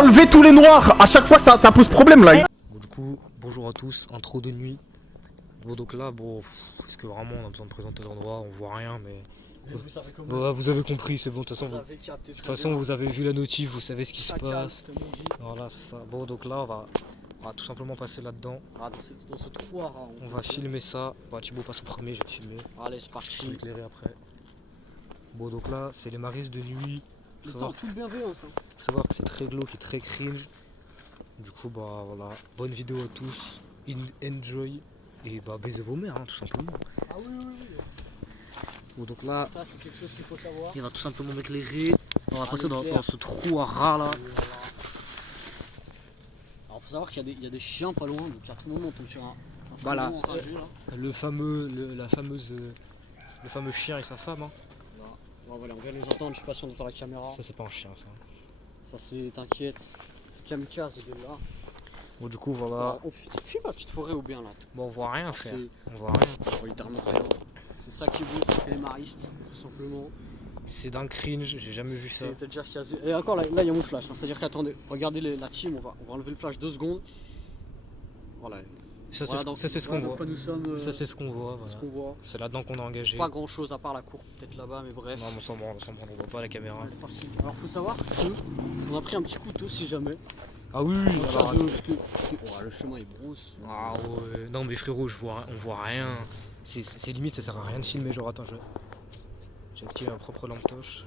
enlever tous les noirs. À chaque fois, ça pose problème là. Bon, du coup, bonjour à tous, intro de nuit. Bon, donc là, bon, est-ce que vraiment on a besoin de présenter l'endroit? On voit rien, mais. Vous savez comment. Bon, vous avez compris, c'est bon, de toute façon, De toute façon, vous avez vu la notif, vous savez ce qui se passe. Comme on dit. Voilà, c'est ça. Bon, donc là, on va tout simplement passer là-dedans. Ah, dans ce trou à rats. On va filmer ça. Bah, Thibaut passe au premier, je vais te filmer. Allez, c'est Je parti. vais éclairer après. Bon, donc là, c'est les maristes de nuit. Mais Faut savoir, tout bienveillance. Hein. faut savoir que c'est très glauque et très cringe. Du coup, bah voilà. Bonne vidéo à tous. Enjoy. Et bah, baisez vos mères, hein, tout simplement. Ah oui, oui, oui. Bon, donc là, Ça, c'est quelque chose qu'il faut savoir. il va tout simplement m'éclairer. On va passer dans l'éclair. ce trou à rats là. Voilà. Alors, faut savoir qu'il y a des chiens pas loin, donc à tout moment on tombe sur un Voilà. faucon enragé, là. Le fameux chien et sa femme. Hein. Là. Bon, voilà, on vient les entendre, je sais pas si on entend la caméra. Ça, c'est pas un chien, ça. Ça, c'est, t'inquiète, c'est kamikaze de là. Bon, du coup, voilà. Oh putain, fuis la petite forêt ou bien là. Bon, on voit rien, frère. C'est- On voit rien. On voit littéralement rien. C'est ça qui est beau, c'est les maristes, tout simplement. C'est d'un cringe, j'ai jamais vu ça. C'est-à-dire qu'il y a... Et encore là, il y a mon flash, hein. C'est-à-dire qu'attendez, regardez la team, on va enlever le flash 2 secondes. Voilà. Ça, Voilà, c'est donc- ce qu'on voilà dans voit. quoi nous sommes. Ça, c'est ce qu'on voit. C'est ce Voilà. qu'on voit. C'est là-dedans qu'on a engagé. Pas grand chose à part la cour peut-être là-bas, mais bref. Non, mais on s'en branle, on voit pas la caméra. Ouais, c'est parti. Alors faut savoir qu'on a pris un petit couteau si jamais. Ah oui, oui, alors, Parce que oh, le chemin est brosse. ah ouais. Non, mais frérot, on voit rien. C'est limite, ça sert à rien de filmer. Genre, attends, j'ai activé ma propre lampe torche.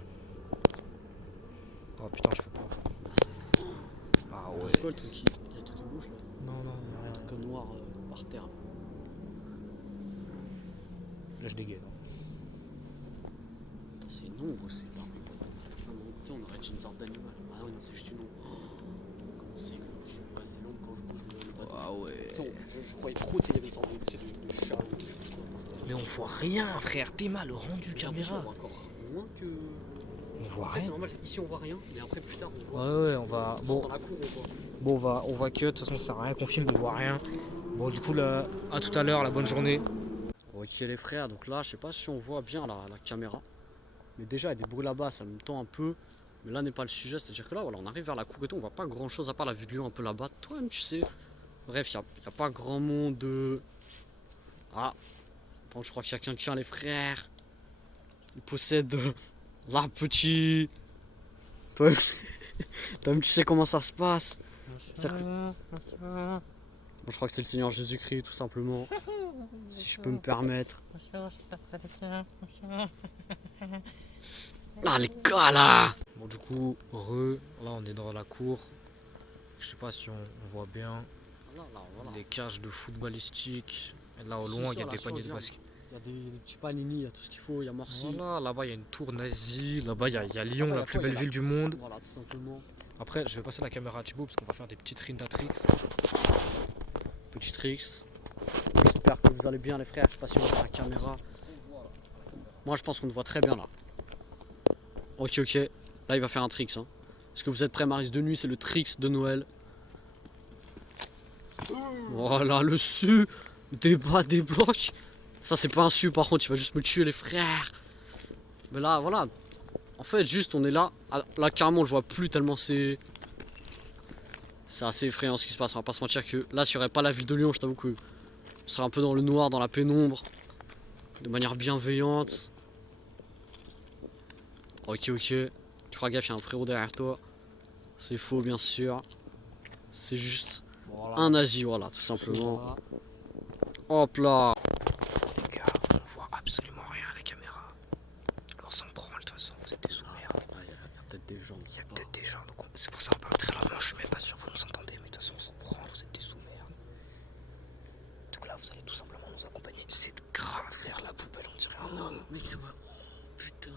Oh putain, je peux pas. Ah ouais. C'est quoi le truc Il y a un truc de rouge là. Non, non, y a rien. Un truc comme noir par terre. Là, je dégaine. C'est une ombre, c'est un peu. On aurait dit une sorte d'animal. Ah oui, non, c'est juste une ombre. Comment c'est que c'est l'ombre quand je bouge le bateau. Ah ouais. Je croyais trop, tu sais, il y avait une sorte de chat ou de quoi. Mais on voit rien, frère. T'es mal, le rendu caméra. On voit encore moins que. On voit Après, c'est rien. normal, ici on voit rien, mais après plus tard on voit. Ouais, on va. Bon, Dans la cour on voit. bon on va cut. De toute façon, ça sert à rien qu'on filme, on voit rien. Bon, du coup, là, à tout à l'heure, la bonne journée. Ok les frères, donc là je sais pas si on voit bien la caméra. Mais déjà il y a des bruits là-bas, ça me tend un peu. Mais là n'est pas le sujet, c'est-à-dire que là voilà, on arrive vers la cour et tout, on voit pas grand chose à part la vue de lion un peu là-bas. Toi-même tu sais. Bref, il n'y a pas grand monde de. Ah, bon, je crois qu'il y a quelqu'un les frères. Il possède là petit. Toi-même tu sais comment ça se passe. Bon, je crois que c'est le Seigneur Jésus-Christ tout simplement. Si je peux me permettre. Là les gars là. Bon, du coup, là, on est dans la cour. Je sais pas si on voit bien Voilà. les cages de footballistique. Et là, au Si, loin, si, il y a là, des si, paniers de regarde. basket. Il y a des petits panini, il y a tout ce qu'il faut, il y a Morsi. Voilà, là-bas, il y a une tour nazie. Là-bas, il y a Lyon, Ah, la y a plus quoi, belle y a ville du monde. Voilà, tout simplement. Après, je vais passer la caméra à Thibaut parce qu'on va faire des petites rindatrix. Petit tricks. J'espère que vous allez bien les frères, je sais pas si on voit la caméra. Moi je pense qu'on te voit très bien là. Ok. Là il va faire un tricks. Hein. Est-ce que vous êtes prêts Maris de nuit? C'est le tricks de Noël. Voilà le su. Débat des blocs. Ça c'est pas un su par contre, il va juste me tuer les frères. Mais là voilà. En fait juste on est là. Là carrément on le voit plus tellement c'est assez effrayant ce qui se passe. On va pas se mentir que là s'il n'y aurait pas la ville de Lyon, je t'avoue que on serait un peu dans le noir, dans la pénombre. De manière bienveillante. Ok. Tu feras gaffe, il y a un frérot derrière toi. C'est faux bien sûr. C'est juste un nazi, voilà, tout simplement. Hop là. Les gars, on voit absolument rien à la caméra. On s'en branle, de toute façon, vous êtes des sous-merdes. Il y a peut-être des gens. Il y a peut-être des gens, donc c'est pour ça qu'on parle très lentement. Je suis même pas sûr que vous nous entendez, mais de toute façon, on s'en branle, vous êtes des sous-merdes. Donc là, vous allez tout simplement nous accompagner. C'est grave, frère, la poubelle, on dirait un homme. Mec, c'est vrai. Putain.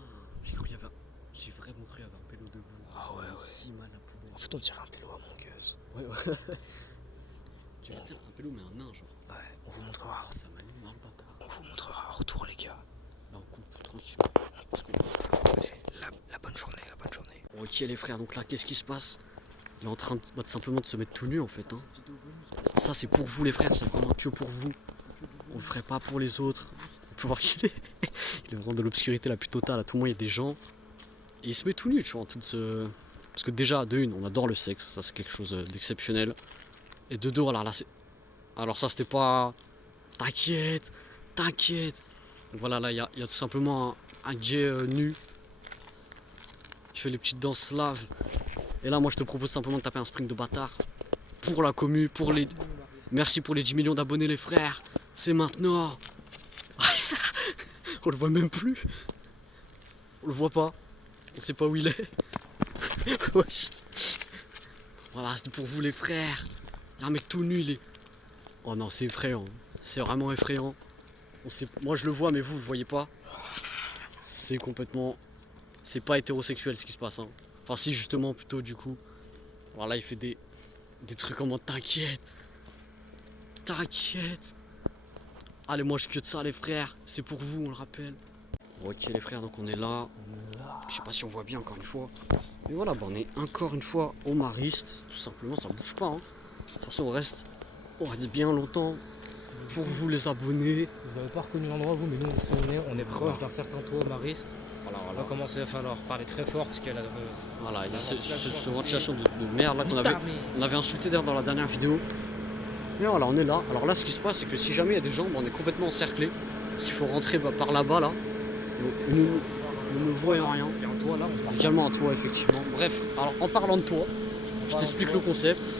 J'ai cru qu'il y avait. J'ai vraiment cru qu'il y avait un pélo debout. Ah ouais. Si mal à poubelle. En fait, on dirait un pélo à mon gueuse. Ouais. Tu vois, un pélo mais un nain genre. Ouais, on vous montrera. Ça m'anime dans le bâtard. On vous montrera en retour, les gars. Là on coupe tranquille. La bonne journée, la bonne journée. Ok les frères, donc là qu'est-ce qui se passe? Il est en train de, simplement de se mettre tout nu en fait. Hein. Ça c'est pour vous les frères, c'est vraiment que pour vous. On le ferait pas pour les autres. On peut voir qu'il est. Il est vraiment de l'obscurité la plus totale. À tout moment il y a des gens. Et il se met tout nu, tu vois, en toute ce. Parce que déjà, de une, on adore le sexe, ça c'est quelque chose d'exceptionnel. Et de deux, voilà, là c'est... Alors ça c'était pas... T'inquiète, t'inquiète. Donc voilà, là il y a tout simplement un gay nu qui fait les petites danses slaves. Et là moi je te propose simplement de taper un sprint de bâtard. Pour la commu, pour les... Merci pour les 10 millions d'abonnés les frères. C'est maintenant. On le voit même plus. On le voit pas. On sait pas où il est. Wesh. Voilà, c'était pour vous les frères. Il y a un mec tout nu, il est... Oh non, c'est effrayant. C'est vraiment effrayant. Moi je le vois, mais vous le voyez pas. C'est complètement... C'est pas hétérosexuel ce qui se passe. Hein. Enfin si, justement, plutôt du coup. Alors là, il fait des trucs en mode t'inquiète. T'inquiète. Allez, moi je cut ça les frères. C'est pour vous, on le rappelle. Ok les frères, donc on est là. Je sais pas si on voit bien encore une fois. Mais voilà, bah, on est encore une fois au Mariste. Tout simplement, ça bouge pas. Hein. De toute façon, on reste bien longtemps pour vous les abonnés. Vous n'avez pas reconnu l'endroit vous, mais nous on est proche d'un certain toit mariste. Voilà. On va commencer à falloir parler très fort parce qu'elle a... Voilà, il y a cette ventilation de merde là qu'on avait insulté d'ailleurs dans la dernière vidéo. Mais voilà, on est là. Alors là, ce qui se passe, c'est que si jamais il y a des gens, on est complètement encerclés. Parce qu'il faut rentrer par là-bas là. Nous ne voyons rien. Il y a un toit là. Également un toit, effectivement. Bref, alors en parlant de toit, je t'explique le concept.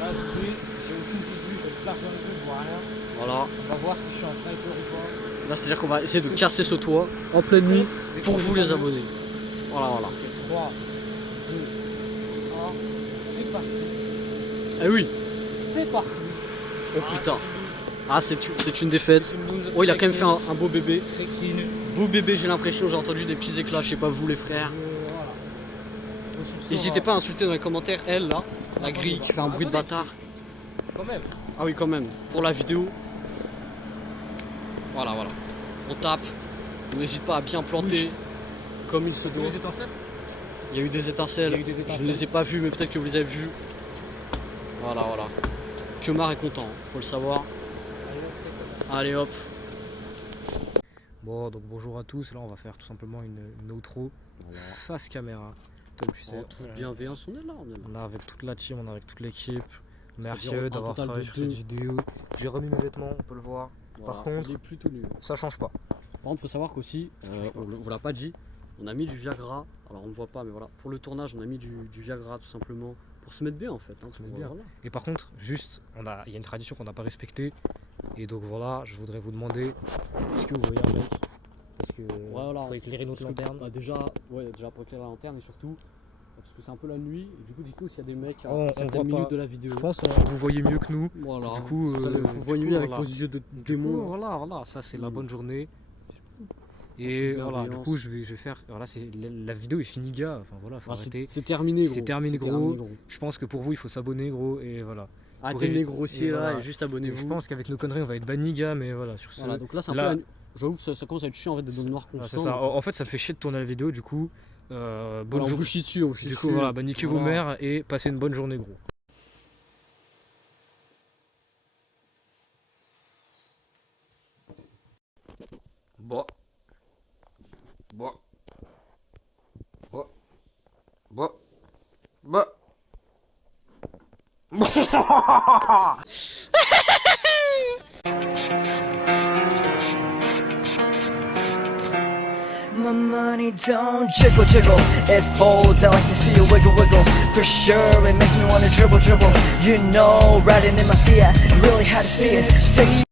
Là, j'ai aucune visu, donc largement je vois rien. Voilà. On va voir si je suis un sniper ou pas. Là, c'est-à-dire qu'on va essayer de casser ce toit en pleine nuit pour vous les abonnés. Voilà. 3, 2, 1, c'est parti. Eh oui. C'est parti. Oh putain. Ah, c'est une défaite. Oh, il a quand même fait un beau bébé. Très clean. Beau bébé, j'ai l'impression, j'ai entendu des petits éclats, je sais pas vous les frères. Voilà. N'hésitez pas à insulter dans les commentaires, elle là, la grille qui fait un bruit de bâtard. Quand même. Ah oui, quand même, pour la vidéo. Voilà. On tape. On n'hésite pas à bien planter comme il se doit. Les étincelles. Il y a eu des étincelles. Je ne les ai pas vues, mais peut-être que vous les avez vues. Voilà. Kemar est content, faut le savoir. Allez hop. Bon, donc bonjour à tous. Là, on va faire tout simplement une outro face caméra. Comme tu sais. En toute bienveillance, on est là. On est avec toute la team, on est avec toute l'équipe. Merci C'est-à-dire d'avoir total travaillé de sur 2. cette vidéo. J'ai remis mes vêtements, on peut le voir. Voilà, Par contre, il est plutôt nul. ça change pas. Par contre, faut savoir qu'aussi, on vous l'a pas dit, on a mis du Viagra. Alors on ne voit pas, mais voilà. Pour le tournage, on a mis du Viagra tout simplement pour se mettre bien en fait. Hein, Se mettre bien. Voilà. Et par contre, juste, il y a une tradition qu'on n'a pas respectée. Et donc voilà, je voudrais vous demander, est-ce que vous voyez un mec? Parce que Voilà, faut éclairer notre lanterne. Déjà pour éclairer la lanterne et surtout parce que c'est un peu la nuit. Et du coup, dites-nous s'il y a des mecs à On certaines voit minutes pas. de la vidéo. Je pense que vous voyez mieux que nous. Voilà. Du coup, vous voyez mieux avec voilà. vos yeux de Du coup, démon. voilà, ça c'est la bonne journée. toute Et voilà, du bienveillance. coup je vais faire. Voilà, la vidéo est finie, gars. Enfin voilà, faut arrêter. C'est terminé, gros. C'est terminé, gros. Je pense que pour vous, il faut s'abonner, gros. Et voilà. Arrêtez de les éviter- grossiers et là voilà. et juste Et abonnez-vous. je pense qu'avec nos conneries, on va être banni, gars. Mais voilà, sur ce. Voilà, donc là c'est un là- peu j'avoue que ça commence à être chiant en fait de dans le noir voilà, constant. c'est ça. En fait, ça me fait chier de tourner la vidéo. Du coup, bonne Voilà, on journée. vous chie dessus, on vous chie Du dessus. coup, voilà, niquez vos Voilà. mères et passez une bonne journée, gros. Bon. My money don't jiggle jiggle, it folds. I like to see you wiggle wiggle. For sure, it makes me wanna dribble dribble. You know, riding in my Fiat, you really had to see it. Takes